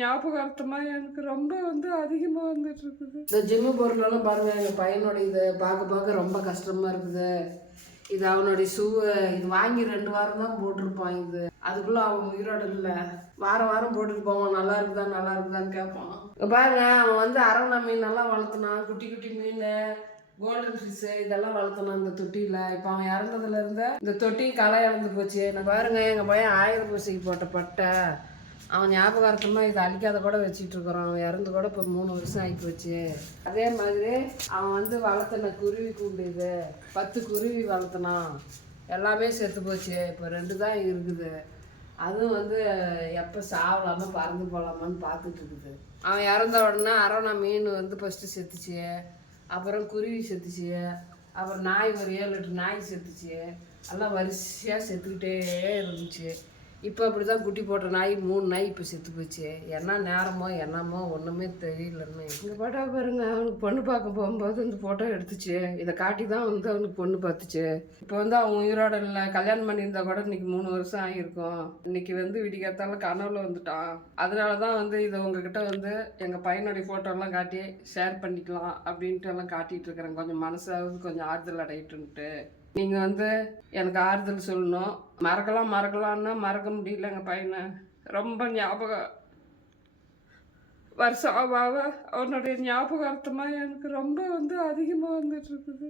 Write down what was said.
ஞாபகார்த்தமாக எனக்கு ரொம்ப அதிகமாக வந்துட்டு இருக்குது. இந்த ஜிம்மு பொருளெல்லாம் பாருங்கள், எங்கள் பையனுடைய இது பார்க்க ரொம்ப கஷ்டமாக இருக்குது. இது அவனுடைய ஷூவு, இது வாங்கி 2 வாரம் தான் போட்டிருப்பான். இது அதுக்குள்ளே அவன் உயிரோடு இல்லை. வாரம் போட்டுட்டு போவான். நல்லா இருக்குதான்னு கேட்பான். பாருங்க, அவன் அரவணா மீன் எல்லாம் வளர்த்துனான். குட்டி மீன், கோல்டன் ஃபிஷ்ஷு இதெல்லாம் வளர்த்தணும் இந்த தொட்டியில். இப்போ அவன் இறந்ததுலேருந்து இந்த தொட்டியும் களை இழந்து போச்சு. நான் பாருங்கள், எங்கள் பையன் ஆயுத பூசைக்கு போட்ட பட்டை அவன் ஞாபகார்த்தமாக இதை அழிக்காத கூட வச்சிட்டு இருக்கிறான். அவன் இறந்து கூட இப்போ 3 வருஷம் ஆகி போச்சு. அதே மாதிரி அவன் வளர்த்தன குருவி கூண்டு, இது 10 குருவி வளர்த்தனான். எல்லாமே செத்து போச்சு. இப்போ 2 தான் இருக்குது. அதுவும் எப்போ சாவலாமல் பறந்து போகலாமான்னு பார்த்துட்டு இருக்குது. அவன் இறந்த உடனே அரவணா மீன் ஃபஸ்ட்டு செத்துச்சு. அப்புறம் குருவி செத்துச்சு. அப்புறம் நாய் ஒரு 7-8 நாய் செத்துச்சு. எல்லாம் வரிசையாக செத்துக்கிட்டே இருந்துச்சு. இப்போ அப்படி தான் குட்டி போட்ட நாய் 3 நாய் இப்போ செத்து போச்சு. என்ன நேரமோ என்னமோ ஒன்றுமே தெரியலன்னு. இந்த போட்டோ பாருங்க, அவனுக்கு பொண்ணு பார்க்க போகும்போது இந்த ஃபோட்டோ எடுத்துச்சு. இதை காட்டி தான் அவனுக்கு பொண்ணு பார்த்துச்சு. இப்போ அவன் உயிரோட இல்லை. கல்யாணம் பண்ணியிருந்தா கூட இன்னைக்கு 3 வருஷம் ஆகியிருக்கும். இன்னைக்கு விடிக்காத்தால கனவுல வந்துட்டான். அதனால தான் இதை உங்ககிட்ட எங்கள் பையனுடைய ஃபோட்டோலாம் காட்டி ஷேர் பண்ணிக்கலாம் அப்படின்ட்டு எல்லாம் காட்டிகிட்டு இருக்கிறேன். கொஞ்சம் மனசாவது கொஞ்சம் ஆறுதல் அடையிட்டுன்ட்டு. நீங்கள் எனக்கு ஆறுதல் சொல்லணும். மறக்கலாம்னா மறக்க முடியல. எங்கள் பையனை ரொம்ப ஞாபகம் வருஷம் அவனுடைய ஞாபகார்த்தமாக எனக்கு ரொம்ப அதிகமாக வந்துட்டு இருக்குது.